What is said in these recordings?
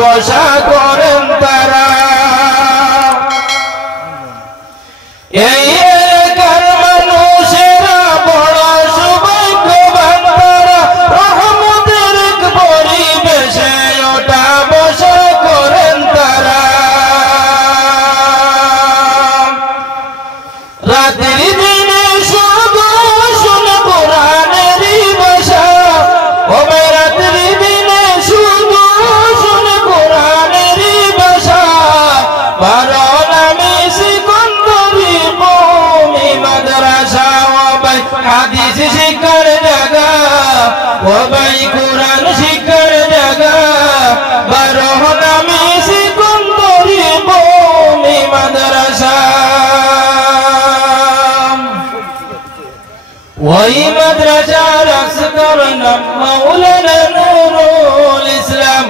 বসা করেন তারা। এই এলাকার মানুষেরা বড় সৌভাগ্যবান তারা, রহমতের এক পরিবেশে ওঠা বসা করেন তারা। রাতের দিনে শুধু শুনে কোরআনেরই ভাষা, ও ভাই রাতের দিনে শুধু শুনে কোরআনেরই ভাষা। বারণ আমি সিকন্দরি কওমি মাদ্রাসা, ও ভাই হাদিস শিক্ষার জায়গা, ও ভাই কোরআন শিক্ষার জায়গা। বারণ আমি সিকন্দরি কওমি মাদ্রাসা। ওই মাদ্রাসার আসকার নাম মাওলানা নুরুল ইসলাম,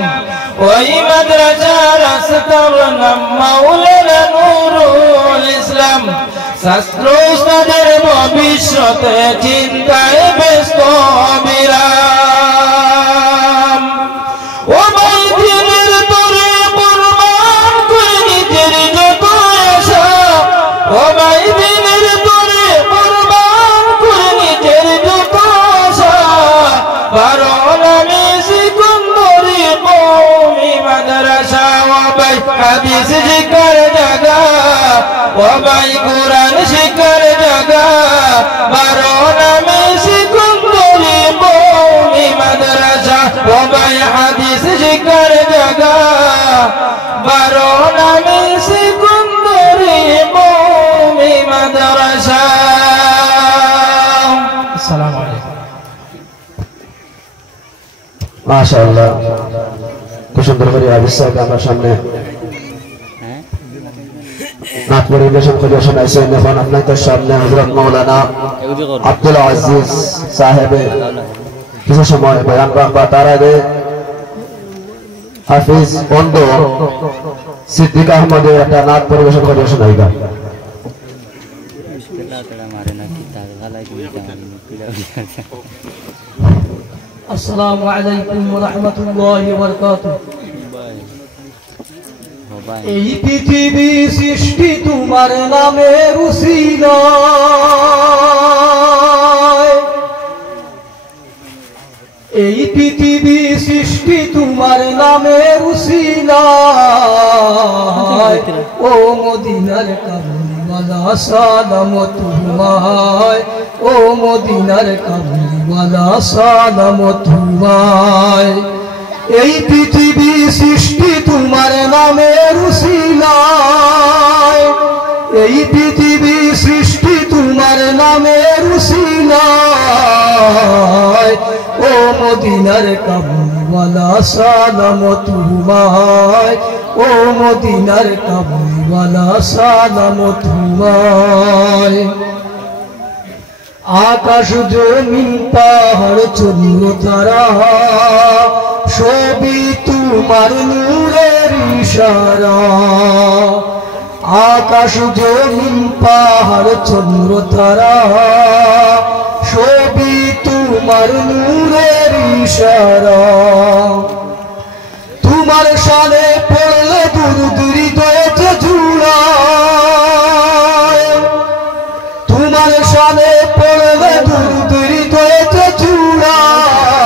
ওই মাদ্রাসার আসকার নাম মাওলানা নুরুল ইসলাম। শাস্ত্র উস্তাদের ভবিষ্যতে চিন্তায় ব্যস্ত বিরাম। ও ভাই দিনের তরে কুরবান করে নিজের যত আশা, ও ভাই দিনের তরে কুরবান করে নিজের যত আশা। বারণ আমি সিকন্দরি কওমি মাদ্রাসা, ও ভাই হাদিস শিক্ষার জায়গা, ও ভাই কোরআন শিক্ষার জায়গা। বারণ আমি সিকন্দরি কওমি মাদ্রাসা, ও ভাই হাদিস শিক্ষার জায়গা। বারণ আমি সিকন্দরি কওমি মাদ্রাসা। আসসালামু আলাইকুম। মাশাআল্লাহ, খুব সুন্দর করে হাদিস সাহেব আমার সামনে নাত পরিবেশন করে শোনাইছেন। এখন আপনাদের সামনে হযরত মাওলানা আব্দুল আজিজ সাহেবের কিছু সময় বয়ান রাখবা। তার আগে হাফিজ বন্ধ সিদ্দিক আহমদের একটা নাত পরিবেশন করে শোনাইবা। আসসালামু আলাইকুম ওয়া রাহমাতুল্লাহি ওয়া বারাকাতুহু। এই পৃথিবী সৃষ্টি তোমার নামের উসিলায়, এই পৃথিবী সৃষ্টি তোমার নামের উসিলায়। ও মদিনার কামলিওয়ালা সালাম তোমায়, ও মদিনার কামলিওয়ালা সালাম তোমায়। এই পৃথিবী সৃষ্টি তোমার নামের উসিলায়, এই পৃথিবী সৃষ্টি তোমার নামের উসিলায়। ও মদিনার কামলিওয়ালা সালাম তোমায়, ও মদিনার কামলিওয়ালা সালাম তোমায়। আকাশ জমিন পাহাড় চন্দ্র তারা সবই তোমার নূরের ইশারা। আকাশ জমিন পাহাড় চন্দ্র তারা সবই তোমার নূরের ইশারা। তোমার শানে পড়লে দুরূদ হৃদয়ে জুড়ায়, তোমার শানে পড়লে দুরূদ হৃদয়ে জুড়ায়।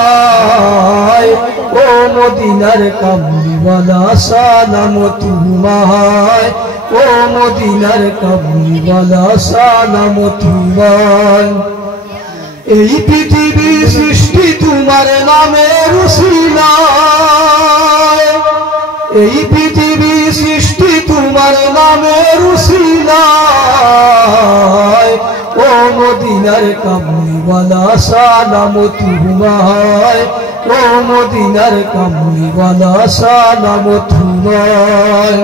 ও মদিনার কামলিওয়ালা সালাম তোমায়, ও মদিনার কামলিওয়ালা সালাম তোমায়। এই পৃথিবী সৃষ্টি তোমার নামের উসিলায়, এই পৃথিবী সৃষ্টি তোমার নামের উসিলায়। ও মদিনার কামলিওয়ালা সালাম তোমায়, ও মদিনার কামলিওয়ালা সালাম তোমায়।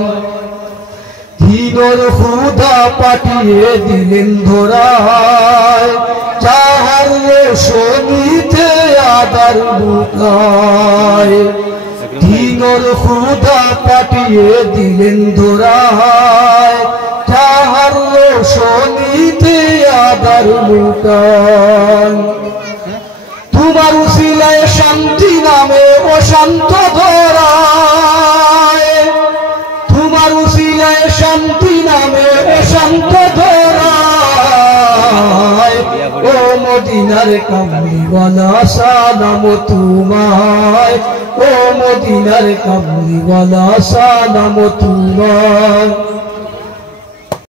দিনের খুদা পাঠিয়ে দিলেন ধরায়, যাহার শোনিতে আদার বুকায়। দিনের খুদা পাঠিয়ে দিলেন ধরায়, যাহার শোনিতে আদার বুকায়। তোমার উসিলায় শান্তি নামে অশান্ত ধরা, মদিনার কামলিওয়ালা সালাম তোমায় ও মদিনার কামলিওয়ালা সালাম তোমায়